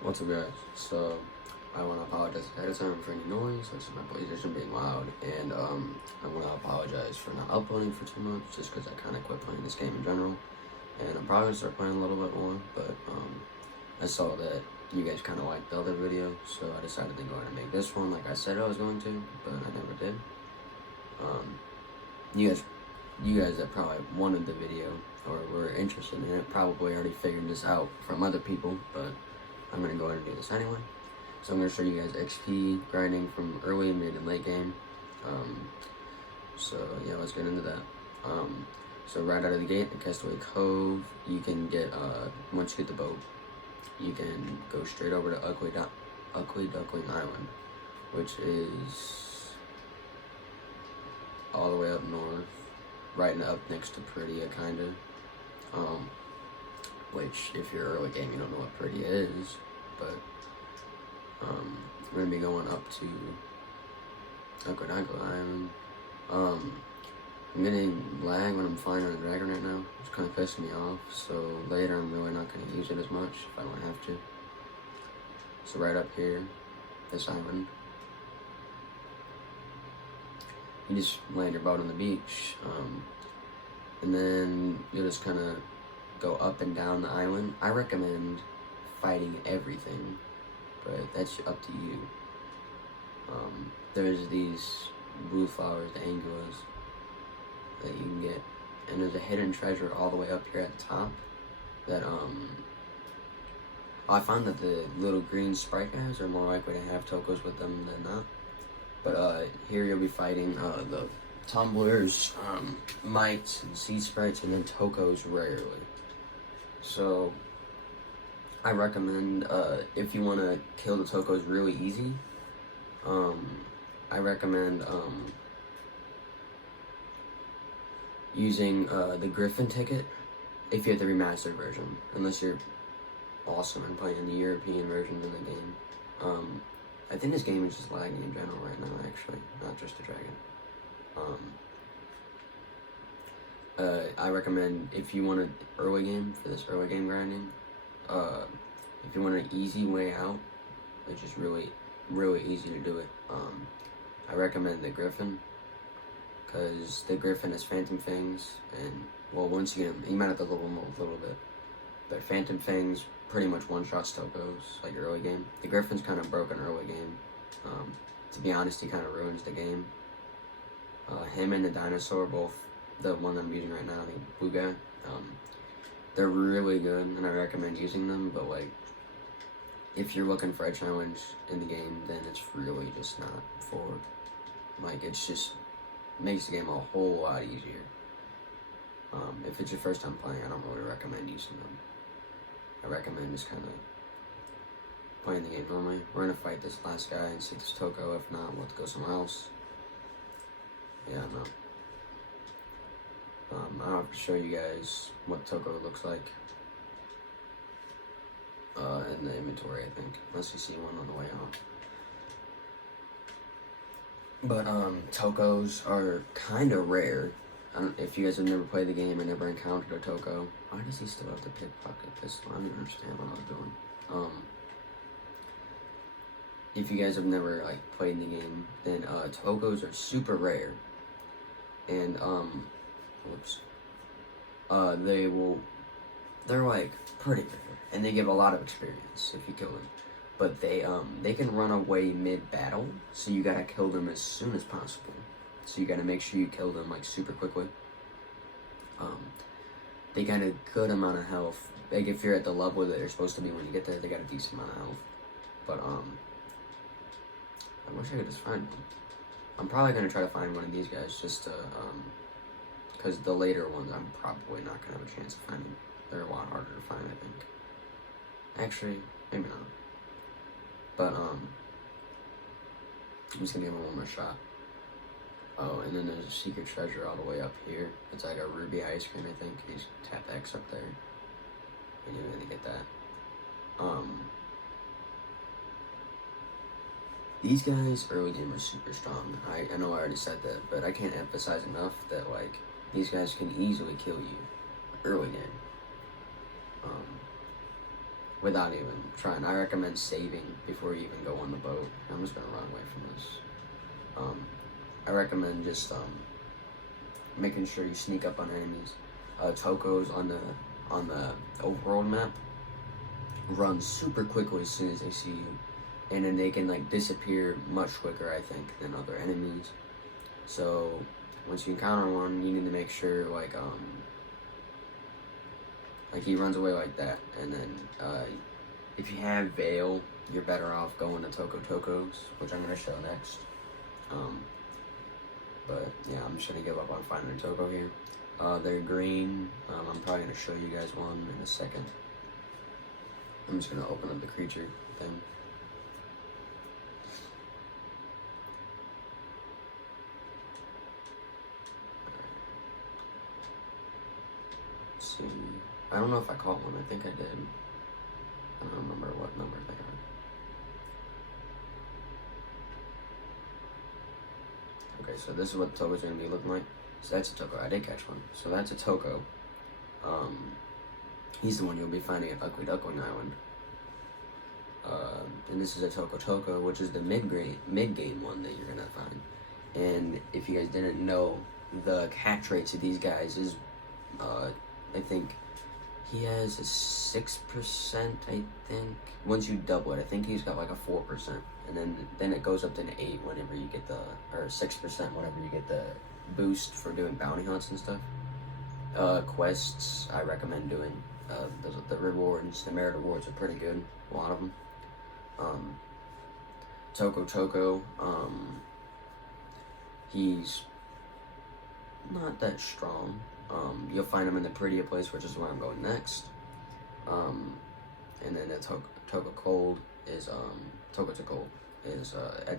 What's up, guys? So, I want to apologize ahead of time for any noise, such as my PlayStation being loud, and I want to apologize for not uploading for 2 months, just because I kind of quit playing this game in general, and I'm probably going to start playing a little bit more, but I saw that you guys kind of liked the other video, so I decided to go ahead and make this one like I said I was going to, but I never did. You guys that probably wanted the video, or were interested in it, probably already figured this out from other people, but I'm going to go ahead and do this anyway. So I'm going to show you guys XP grinding from early, mid, and late game. So yeah, let's get into that. So right out of the gate at Castaway Cove, you can get, once you get the boat, you can go straight over to Ugly Duckling Island, which is all the way up north, right up next to Prettia, kinda. Which, if you're early game, you don't know what Prettia is, but we're gonna be going up to Ugly Island. I'm getting lag when I'm flying on a dragon right now. It's kind of pissing me off, so later I'm really not going to use it as much if I don't have to. So right up here, this island, you just land your boat on the beach, and then you'll just kind of go up and down the island. I recommend fighting everything, but that's up to you. There's these blue flowers, the anguillas, that you can get, and there's a hidden treasure all the way up here at the top that I found that the little green sprite guys are more likely to have tokos with them than not. But here you'll be fighting the tumblers, mites, and sea sprites, and then tokos rarely. So I recommend, if you want to kill the tokos really easy, I recommend using the Griffin ticket if you have the remastered version, unless you're awesome and playing the European version of the game. I think this game is just lagging in general right now, actually, not just the dragon. I recommend, if you want an early game, for this early game grinding, if you want an easy way out, which is really easy to do it, I recommend the Griffin, because the Griffin has Phantom Fangs, and, well, once you get him, you might have to level him a little bit, but Phantom Fangs pretty much one-shots tokos, like early game. The Griffin's kind of broken early game. To be honest, he kind of ruins the game. Him and the dinosaur, both, the one I'm using right now, the blue guy, they're really good, and I recommend using them, but, like, if you're looking for a challenge in the game, then it's really just not for, like, it's just makes the game a whole lot easier. If it's your first time playing, I don't really recommend using them. I recommend just kind of playing the game normally. We're going to fight this last guy and see this toko. If not, we'll have to go somewhere else. Yeah, no. I'll have to show you guys what toko looks like in the inventory, I think, unless you see one on the way out. But tokos are kind of rare. If you guys have never played the game and never encountered a toko, why does he still have the pickpocket pistol? I don't even understand what I was doing. If you guys have never like played the game, then tokos are super rare, and they're like pretty rare, and they give a lot of experience if you kill them. But they can run away mid-battle, so you gotta kill them as soon as possible. So you gotta make sure you kill them like super quickly. They got a good amount of health. Like if you're at the level that you're supposed to be when you get there, they got a decent amount of health. But I wish I could just find one. I'm probably gonna try to find one of these guys just to because the later ones I'm probably not gonna have a chance of finding. They're a lot harder to find, I think. Actually, maybe not. But, I'm just gonna give him one more shot. Oh, and then there's a secret treasure all the way up here. It's like a ruby ice cream, I think. You just tap X up there, and you're gonna get that. These guys, early game, are super strong. I know I already said that, but I can't emphasize enough that, like, these guys can easily kill you early game. without even trying. I recommend saving before you even go on the boat. I'm just gonna run away from this. I recommend just making sure you sneak up on enemies. Tokos on the overworld map run super quickly as soon as they see you, and then they can like disappear much quicker, I think, than other enemies. So once you encounter one, you need to make sure like he runs away like that, and then if you have Veil, you're better off going to Tokos, which I'm gonna show next. But yeah, I'm just gonna give up on finding a Toko here. They're green. I'm probably gonna show you guys one in a second. I'm just gonna open up the creature thing. Let's see. I don't know if I caught one. I think I did. I don't remember what number they are. Okay, so this is what the Toko's gonna be looking like. So that's a Toko. I did catch one. So that's a Toko. He's the one you'll be finding at Duckling Island. And this is a Toko, which is the mid-game one that you're gonna find. And if you guys didn't know, the catch rate to these guys is, I think he has a 6%. I think once you double it, I think he's got like a 4%, and then it goes up to an 8 whenever you get or 6% whenever you get the boost for doing bounty hunts and stuff. Quests I recommend doing. The rewards, the merit rewards are pretty good. A lot of them. Toko, he's not that strong. You'll find him in the Prettier place, which is where I'm going next. And then the Toko Cold is at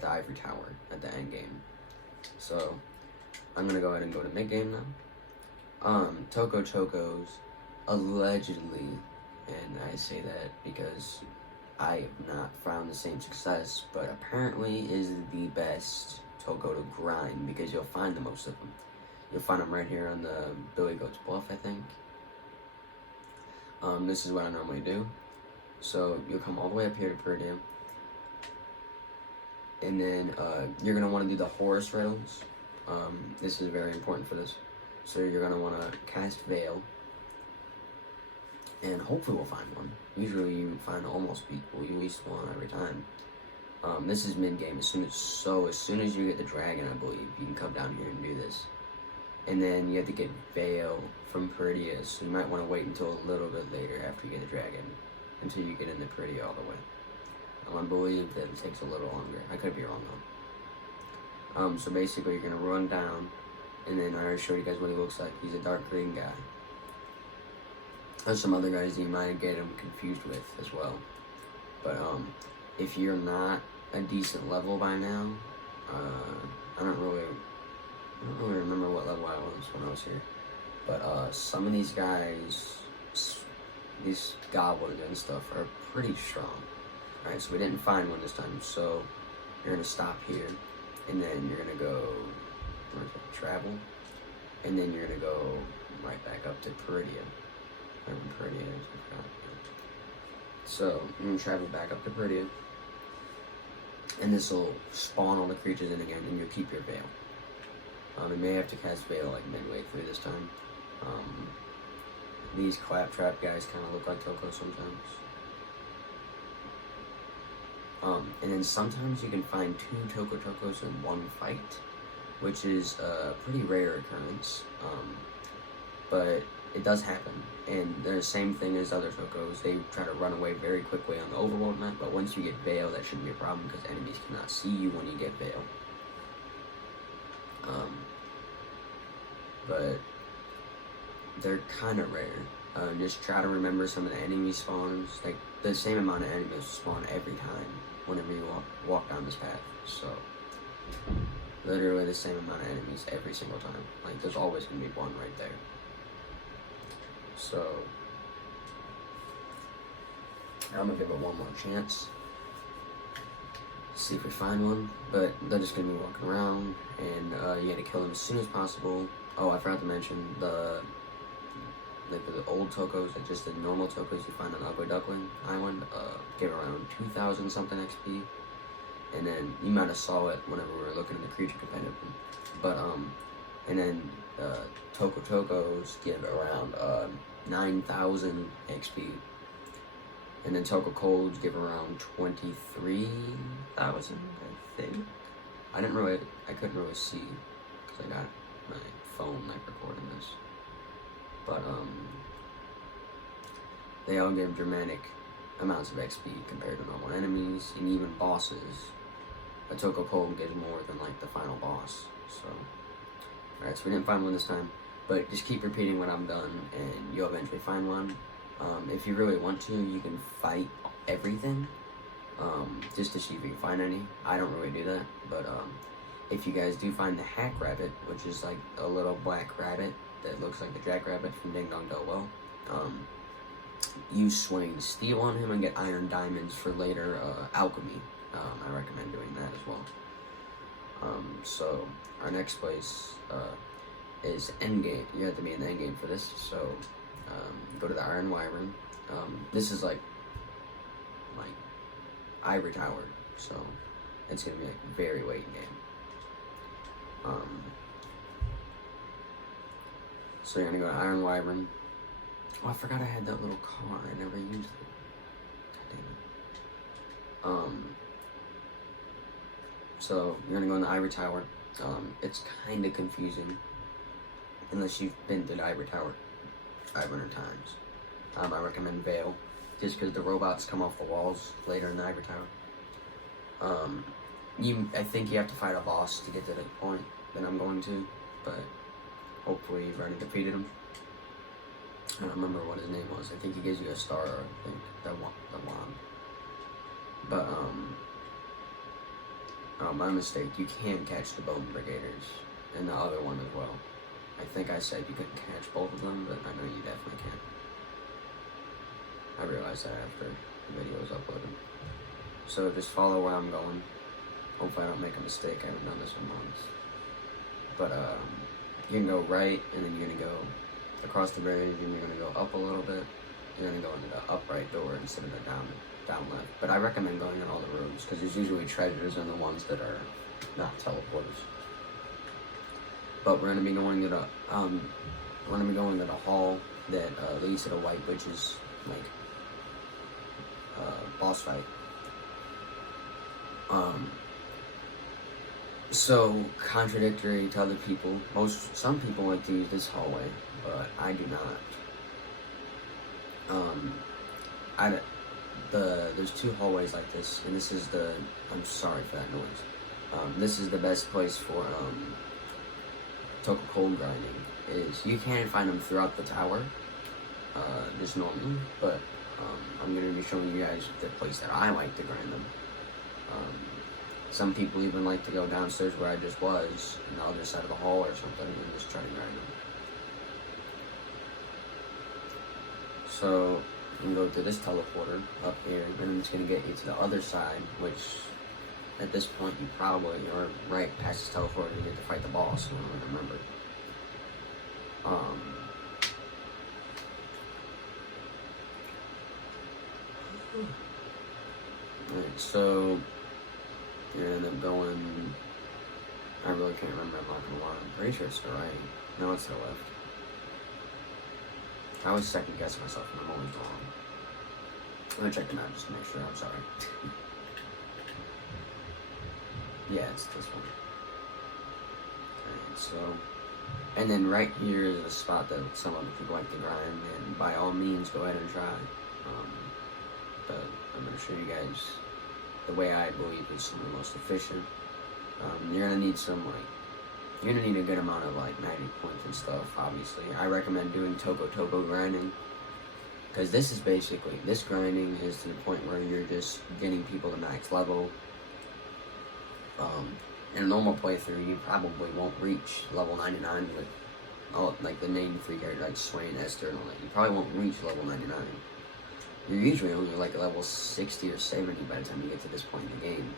the Ivory Tower at the end game. So I'm gonna go ahead and go to mid game now. Tokos allegedly, and I say that because I have not found the same success, but apparently is the best Toko to grind because you'll find the most of them. You'll find them right here on the Billy Goat's Bluff, I think. This is what I normally do. So you'll come all the way up here to Peridia, and then you're gonna want to do the Horus riddles. This is very important for this. So you're gonna want to cast Veil, and hopefully we'll find one. Usually you find almost equal, at least one every time. This is mid game. As soon as you get the dragon, I believe you can come down here and do this. And then you have to get Veil from Peridia, so you might want to wait until a little bit later after you get the dragon, until you get into Peridia all the way. I believe that it takes a little longer. I could be wrong though. So basically you're going to run down, and then I already showed you guys what he looks like. He's a dark green guy. There's some other guys that you might get him confused with as well. But if you're not a decent level by now, I don't really remember what level I was when I was here. But some of these guys, these goblins and stuff, are pretty strong. Alright, so we didn't find one this time, so you're going to stop here, and then you're going to go, travel, and then you're going to go right back up to Peridia. Peridia is. So you're going to travel back up to Peridia, and this will spawn all the creatures in again, and you'll keep your Veil. You may have to cast Veil like midway through this time. These claptrap guys kind of look like Toko sometimes. And then sometimes you can find 2 Tokos in one fight, which is a pretty rare occurrence. But it does happen, and they're the same thing as other Tokos. They try to run away very quickly on the overworld map, but once you get Veil, that shouldn't be a problem because enemies cannot see you when you get Veil. But they're kind of rare. Just try to remember some of the enemy spawns. Like, the same amount of enemies spawn every time whenever you walk down this path. So, literally the same amount of enemies every single time. Like, there's always going to be one right there. So, I'm going to give it one more chance. See if we find one. But they're just going to be walking around, and you got to kill them as soon as possible. Oh, I forgot to mention, like the old tokos, like just the normal tokos you find on Ugly Duckling Island, give around 2,000 something XP. And then you might have saw it whenever we were looking at the creature competitive. But and then Toko Tokos give around 9,000 XP. And then Toko Colds give around 23,000, I think. I couldn't really see because I got my phone like recording this. But they all give dramatic amounts of XP compared to normal enemies and even bosses. A Toko Cold gives more than like the final boss. So, alright, so we didn't find one this time, but just keep repeating what I've done, and you'll eventually find one. If you really want to, you can fight everything, just to see if you can find any. I don't really do that, but if you guys do find the Hack Rabbit, which is like a little black rabbit that looks like the Jackrabbit from Ding Dong Del Well, use Swain Steel on him and get iron diamonds for later alchemy. I recommend doing that as well. So our next place is endgame. You have to be in the endgame for this. So go to the Iron Wyvern. This is like Ivory Tower, so it's gonna be like very late in game. So you're gonna go to Iron Wyvern. Oh, I forgot I had that little car. I never used it. God damn it. So you're gonna go in the Ivory Tower. It's kind of confusing unless you've been to the Ivory Tower 500 times. I recommend Veil, just because the robots come off the walls later in the Ivory Tower. I think you have to fight a boss to get to the point that I'm going to, but hopefully you've already defeated him. I don't remember what his name was. I think he gives you a star, or I think the wand. But my mistake. You can catch the Bone Brigaders and the other one as well. I think I said you couldn't catch both of them, but I know you definitely can. I realized that after the video was uploaded. So just follow where I'm going. Hopefully I don't make a mistake. I haven't done this in months. But you can go right, and then you're gonna go across the bridge, and you're gonna go up a little bit. You're gonna go into the upright door instead of the down left. But I recommend going in all the rooms because there's usually treasures in the ones that are not teleporters. But we're gonna be going to the hall that leads to the White Witch's boss fight. So contradictory to other people, some people like to use this hallway, but I do not. There's two hallways like this, and this is I'm sorry for that noise. This is the best place for Toko Cold grinding. You can find them throughout the tower, just normally, but I'm going to be showing you guys the place that I like to grind them. Some people even like to go downstairs where I just was, on the other side of the hall or something, and just try to grind them. So you can go to this teleporter up here, and then it's going to get you to the other side, which at this point you probably are right past this teleporter to get to fight the boss. I don't remember. Alright, so you end up going. I really can't remember. I'm not gonna lie. I'm pretty sure it's the right. No, it's the left. I always second guess myself, and I'm always wrong. I'm gonna check them out just to make sure. I'm sorry. Yeah, it's this one. Alright, so. And then right here is a spot that some other people like to grind, and by all means, go ahead and try. But I'm going to show you guys the way I believe is some of the most efficient. You're going to need you're going to need a good amount of 90 points and stuff, obviously. I recommend doing Toko grinding, because this grinding is to the point where you're just getting people to max level. In a normal playthrough, you probably won't reach level 99 with the 93 characters like Swain, Esther, and all that. You probably won't reach level 99. You're usually only level 60 or 70 by the time you get to this point in the game.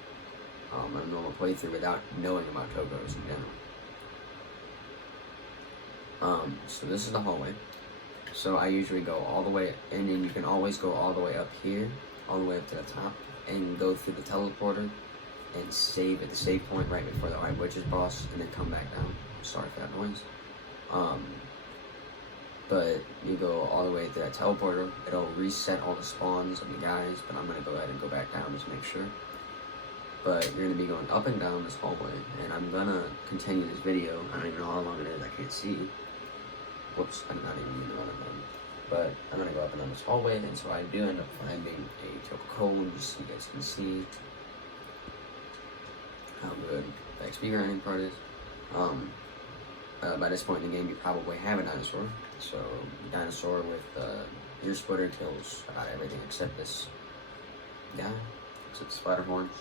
On a normal playthrough without knowing about Tokos in general. So this is the hallway. So I usually go all the way, and then you can always go all the way up here, all the way up to the top, and go through the teleporter, and save at the save point right before the White Witch's boss, and then come back down. Sorry for that noise. But you go all the way to that teleporter, it'll reset all the spawns of the guys, but I'm going to go ahead and go back down just to make sure. But you're going to be going up and down this hallway, and I'm going to continue this video. I don't even know how long it is, I can't see. Whoops, I did not even mean to run it down. But I'm going to go up and down this hallway, and so I do end up finding a Toko Cone, just so you guys can see how good the XP grinding part is. By this point in the game, you probably have a dinosaur. So, dinosaur with ear splitter kills about everything except this guy, except the spider horns.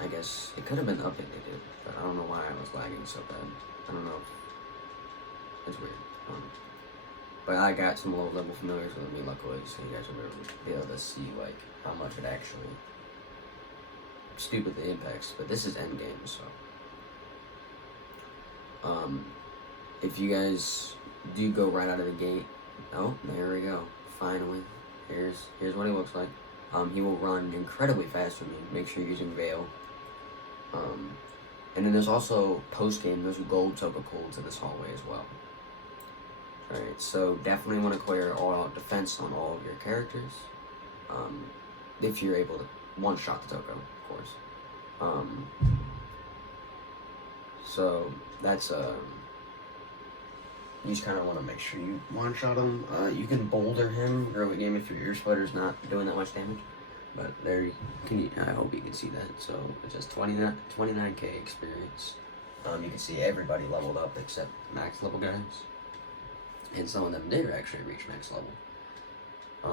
I guess it could have been updated, but I don't know why I was lagging so bad. I don't know. It's weird. But I got some low level familiars with me, luckily, so you guys will be able to see like how much it actually stupidly impacts. But this is end game, so. If you guys do go right out of the gate, oh, there we go. Finally, here's what he looks like. He will run incredibly fast for me. Make sure you're using Veil. And then there's also post game. There's gold Toko Colds in this hallway as well. All right, so definitely want to clear all out defense on all of your characters. If you're able to one-shot the Toko, of course. So that's you just kind of want to make sure you one-shot him. You can boulder him early game if your ear splitter's not doing that much damage. But there, I hope you can see that. So it's just 29k experience. You can see everybody leveled up except max level guys, and some of them did actually reach max level. I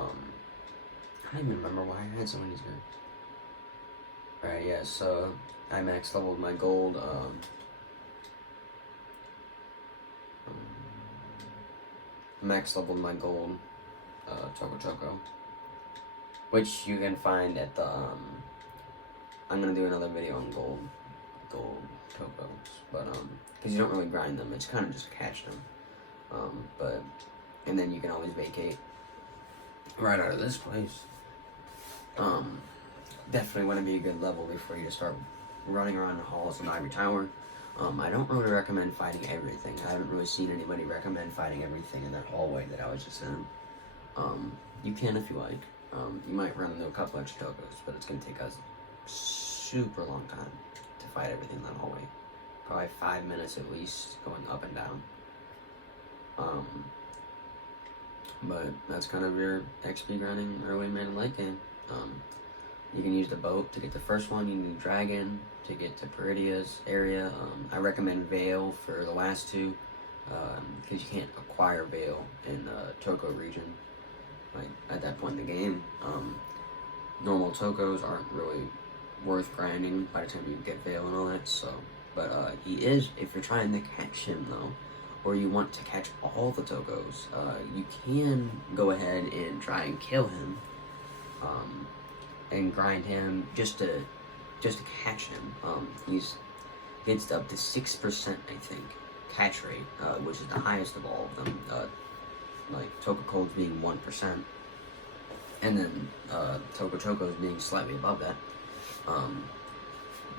don't even remember why I had so many here. Alright, yeah. So I max leveled my gold. Max leveled my gold Toko, which you can find at the I'm gonna do another video on gold Tokos, but because you don't really grind them, it's kind of just catch them, but and then you can always vacate right out of this place. Definitely want to be a good level before you just start running around the halls in Ivory Tower. I don't really recommend fighting everything. I haven't really seen anybody recommend fighting everything in that hallway that I was just in. You can if you like. You might run into a couple extra Tokos, but it's going to take us super long time to fight everything in that hallway. Probably 5 minutes at least, going up and down. But that's kind of your XP grinding early, mid, and late game. You can use the boat to get the first one. You need Dragon to get to Peridia's area. I recommend Veil for the last two, because you can't acquire Veil in the Toko region. Like at that point in the game, normal Tokos aren't really worth grinding by the time you get Veil and all that. So, but he is. If you're trying to catch him though, or you want to catch all the Tokos, you can go ahead and try and kill him. And grind him just to catch him. He's gets up to 6%, I think, catch rate, which is the highest of all of them. Like Toko Colds being 1%, and then Toko Chocos being slightly above that.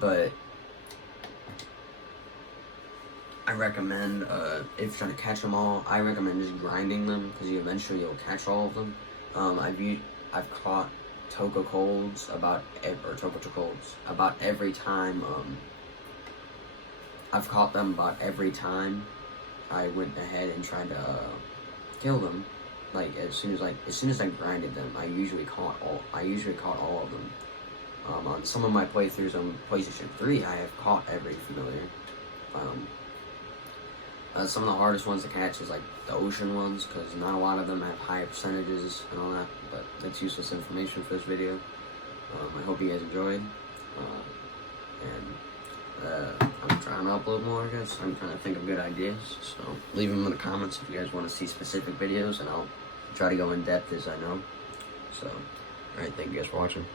But I recommend if you're trying to catch them all, I recommend just grinding them because eventually you'll catch all of them. I've caught Toko Colds about every time. I've caught them about every time I went ahead and tried to kill them. Like as soon as I grinded them, I usually caught all of them. On some of my playthroughs on PlayStation 3, I have caught every familiar. Some of the hardest ones to catch is like the ocean ones, because not a lot of them have higher percentages and all that, but that's useless information for this video. I hope you guys enjoyed, and I'm trying to upload more, I guess. I'm trying to think of good ideas, so leave them in the comments if you guys want to see specific videos, and I'll try to go in depth as I know. So, alright, thank you guys for watching.